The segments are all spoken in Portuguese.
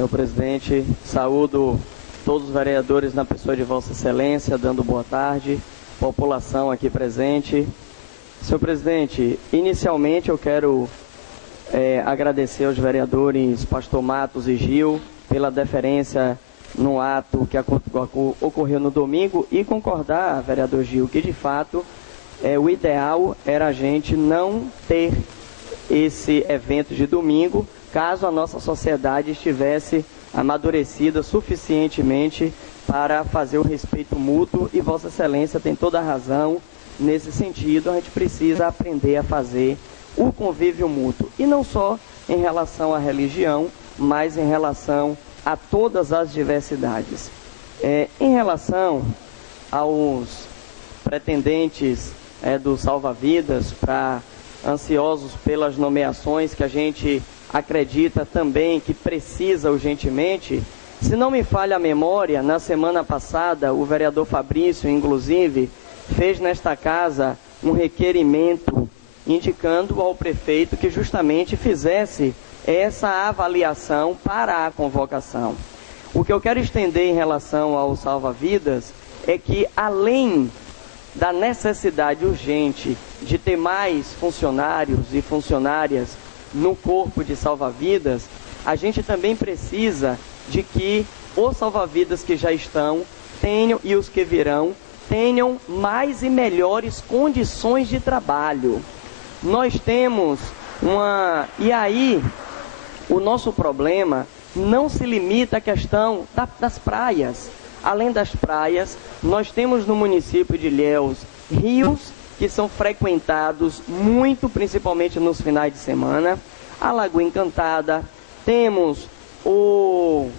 Senhor presidente, saúdo todos os vereadores na pessoa de Vossa Excelência, dando boa tarde, população aqui presente. Senhor presidente, inicialmente eu quero agradecer aos vereadores Pastor Matos e Gil pela deferência no ato que ocorreu no domingo e concordar, vereador Gil, que de fato o ideal era a gente não ter esse evento de domingo, caso a nossa sociedade estivesse amadurecida suficientemente para fazer o respeito mútuo, e Vossa Excelência tem toda a razão nesse sentido. A gente precisa aprender a fazer o convívio mútuo, e não só em relação à religião, mas em relação a todas as diversidades. Em relação aos pretendentes do Salva-Vidas, ansiosos pelas nomeações que a gente acredita também que precisa urgentemente, se não me falha a memória, na semana passada o vereador Fabrício, inclusive, fez nesta casa um requerimento indicando ao prefeito que justamente fizesse essa avaliação para a convocação. O que eu quero estender em relação ao Salva-Vidas é que, além da necessidade urgente de ter mais funcionários e funcionárias no corpo de salva-vidas, a gente também precisa de que os salva-vidas que já estão tenham, e os que virão, tenham mais e melhores condições de trabalho. Nós temos E aí, o nosso problema não se limita à questão das praias. Além das praias, nós temos no município de Ilhéus rios que são frequentados muito, principalmente nos finais de semana. A Lagoa Encantada, temos o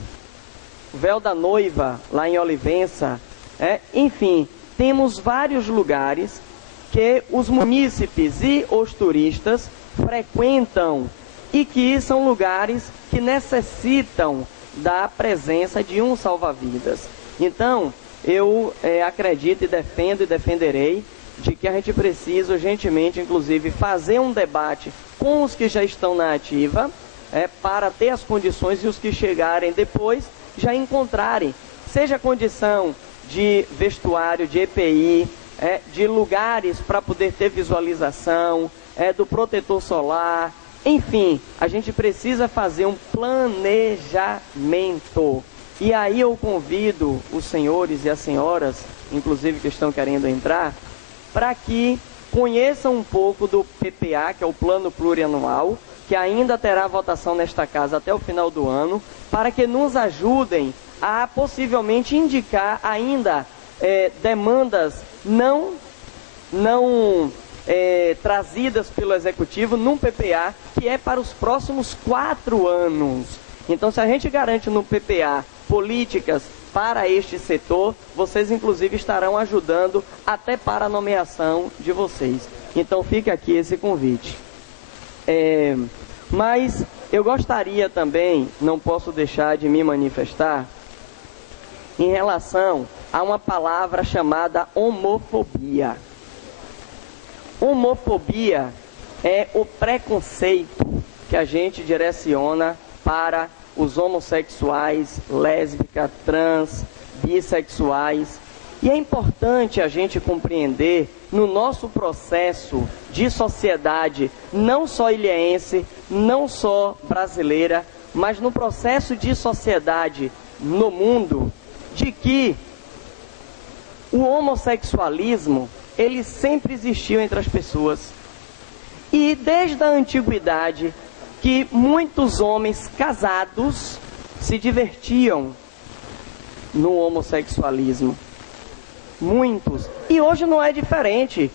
Véu da Noiva, lá em Olivença. Enfim, temos vários lugares que os munícipes e os turistas frequentam e que são lugares que necessitam da presença de um salva-vidas. Então, eu acredito e defendo e defenderei de que a gente precisa urgentemente, inclusive, fazer um debate com os que já estão na ativa, para ter as condições, e os que chegarem depois já encontrarem, seja a condição de vestuário, de EPI, de lugares para poder ter visualização, do protetor solar, enfim, a gente precisa fazer um planejamento. E aí eu convido os senhores e as senhoras, inclusive que estão querendo entrar, para que conheçam um pouco do PPA, que é o Plano Plurianual, que ainda terá votação nesta casa até o final do ano, para que nos ajudem a possivelmente indicar ainda demandas não trazidas pelo Executivo num PPA que é para os próximos 4 anos. Então, se a gente garante no PPA políticas para este setor, vocês inclusive estarão ajudando até para a nomeação de vocês. Então fica aqui esse convite. Mas eu gostaria também, não posso deixar de me manifestar, em relação a uma palavra chamada homofobia. Homofobia é o preconceito que a gente direciona para os homossexuais, lésbicas, trans, bissexuais. E é importante a gente compreender no nosso processo de sociedade, não só ilhéense, não só brasileira, mas no processo de sociedade no mundo, de que o homossexualismo, ele sempre existiu entre as pessoas. E desde a antiguidade, que muitos homens casados se divertiam no homossexualismo. Muitos. E hoje não é diferente.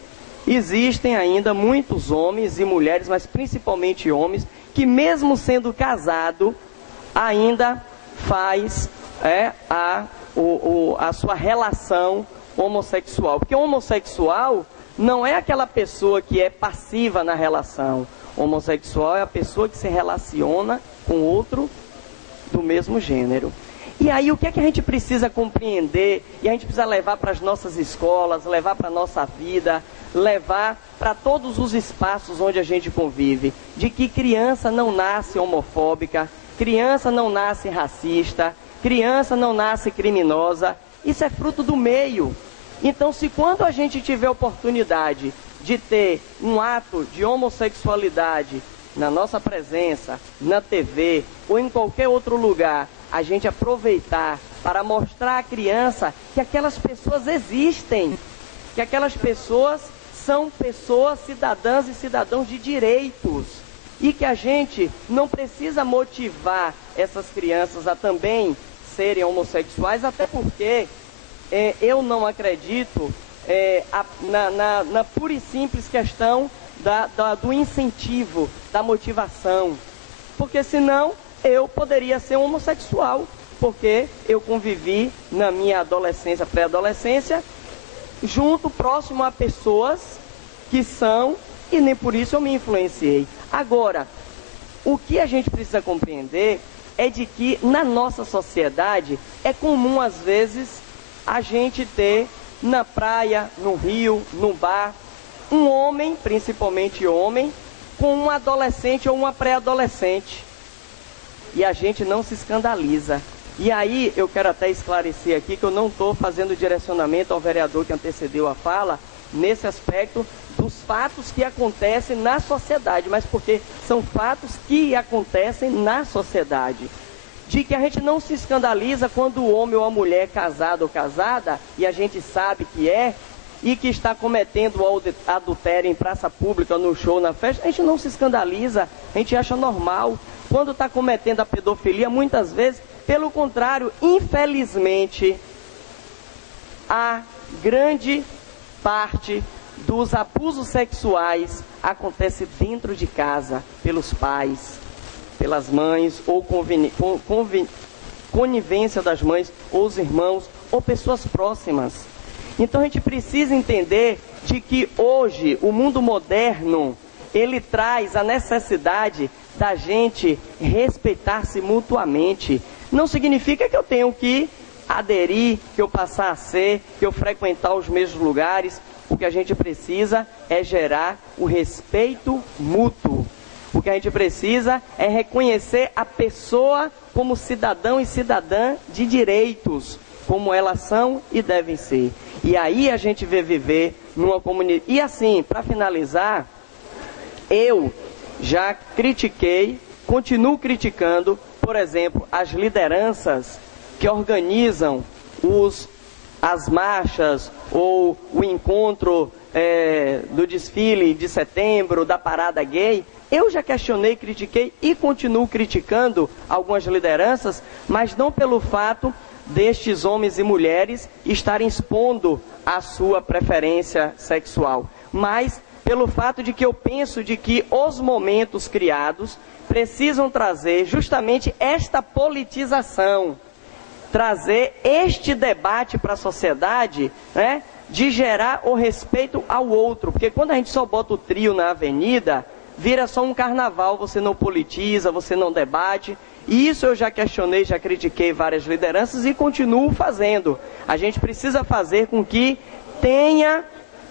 Existem ainda muitos homens e mulheres, mas principalmente homens, que mesmo sendo casado, ainda faz a sua relação homossexual. Porque o homossexual não é aquela pessoa que é passiva na relação. O homossexual é a pessoa que se relaciona com outro do mesmo gênero. E aí o que é que a gente precisa compreender, e a gente precisa levar para as nossas escolas, levar para a nossa vida, levar para todos os espaços onde a gente convive, de que criança não nasce homofóbica, criança não nasce racista, criança não nasce criminosa, isso é fruto do meio. Então, se quando a gente tiver oportunidade de ter um ato de homossexualidade na nossa presença, na TV ou em qualquer outro lugar, a gente aproveitar para mostrar à criança que aquelas pessoas existem, que aquelas pessoas são pessoas cidadãs e cidadãos de direitos e que a gente não precisa motivar essas crianças a também serem homossexuais, até porque eu não acredito na pura e simples questão do incentivo, da motivação, porque senão eu poderia ser um homossexual, porque eu convivi na minha adolescência, pré-adolescência, próximo a pessoas que são, e nem por isso eu me influenciei. Agora, o que a gente precisa compreender é de que na nossa sociedade é comum às vezes a gente ter na praia, no rio, no bar, um homem, principalmente homem, com um adolescente ou uma pré-adolescente. E a gente não se escandaliza. E aí eu quero até esclarecer aqui que eu não estou fazendo direcionamento ao vereador que antecedeu a fala, nesse aspecto dos fatos que acontecem na sociedade, mas porque são fatos que acontecem na sociedade. De que a gente não se escandaliza quando o homem ou a mulher é casado ou casada, e a gente sabe que é, e que está cometendo o adultério em praça pública, no show, na festa, a gente não se escandaliza, a gente acha normal. Quando está cometendo a pedofilia, muitas vezes, pelo contrário, infelizmente, a grande parte dos abusos sexuais acontece dentro de casa, pelos pais, pelas mães, ou conivência das mães, ou os irmãos, ou pessoas próximas. Então a gente precisa entender de que hoje o mundo moderno, ele traz a necessidade da gente respeitar-se mutuamente. Não significa que eu tenho que aderir, que eu passar a ser, que eu frequentar os mesmos lugares. O que a gente precisa é gerar o respeito mútuo. O que a gente precisa é reconhecer a pessoa como cidadão e cidadã de direitos, como elas são e devem ser. E aí a gente vai viver numa comunidade. E assim, para finalizar, eu já critiquei, continuo criticando, por exemplo, as lideranças que organizam as marchas ou o encontro do desfile de setembro, da parada gay. Eu já questionei, critiquei e continuo criticando algumas lideranças, mas não pelo fato destes homens e mulheres estarem expondo a sua preferência sexual, mas pelo fato de que eu penso de que os momentos criados precisam trazer justamente esta politização, trazer este debate para a sociedade, né, de gerar o respeito ao outro, porque quando a gente só bota o trio na avenida, vira só um carnaval, você não politiza, você não debate. E isso eu já questionei, já critiquei várias lideranças e continuo fazendo. A gente precisa fazer com que tenha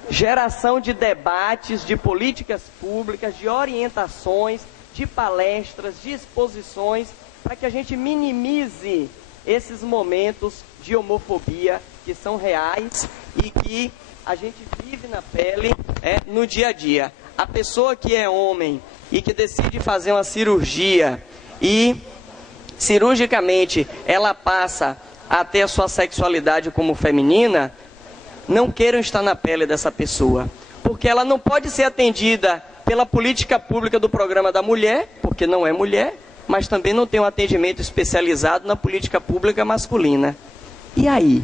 geração de debates, de políticas públicas, de orientações, de palestras, de exposições, para que a gente minimize esses momentos de homofobia que são reais e que a gente vive na pele no dia a dia. A pessoa que é homem e que decide fazer uma cirurgia e cirurgicamente ela passa a ter a sua sexualidade como feminina, não queiram estar na pele dessa pessoa, porque ela não pode ser atendida pela política pública do programa da mulher, porque não é mulher, mas também não tem um atendimento especializado na política pública masculina. E aí?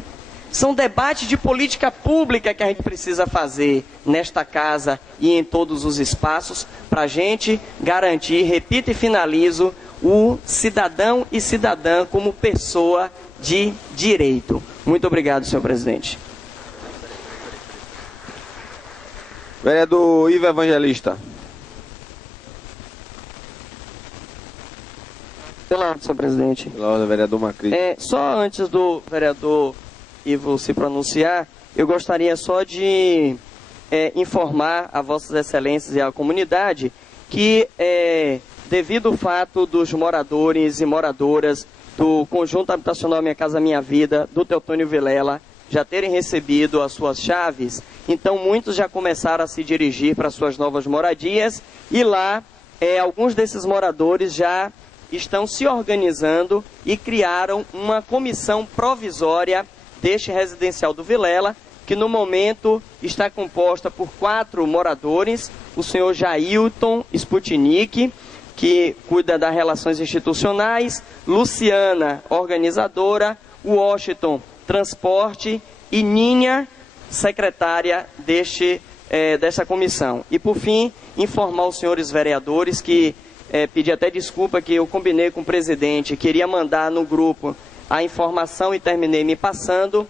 São debates de política pública que a gente precisa fazer nesta casa e em todos os espaços para a gente garantir, repito e finalizo, o cidadão e cidadã como pessoa de direito. Muito obrigado, senhor presidente. Vereador Ivo Evangelista. Pela ordem, senhor presidente. Pela ordem, vereador Macri. Só antes do vereador Ivo se pronunciar, eu gostaria só de informar a vossas excelências e a comunidade que devido ao fato dos moradores e moradoras do Conjunto Habitacional Minha Casa Minha Vida, do Teotônio Vilela, já terem recebido as suas chaves, então muitos já começaram a se dirigir para suas novas moradias e lá alguns desses moradores já estão se organizando e criaram uma comissão provisória deste residencial do Vilela, que no momento está composta por 4 moradores, o senhor Jailton Sputnik, que cuida das relações institucionais, Luciana, organizadora, Washington, transporte e Ninha, secretária dessa comissão. E por fim, informar os senhores vereadores que pedir até desculpa que eu combinei com o presidente, queria mandar no grupo a informação e terminei me passando.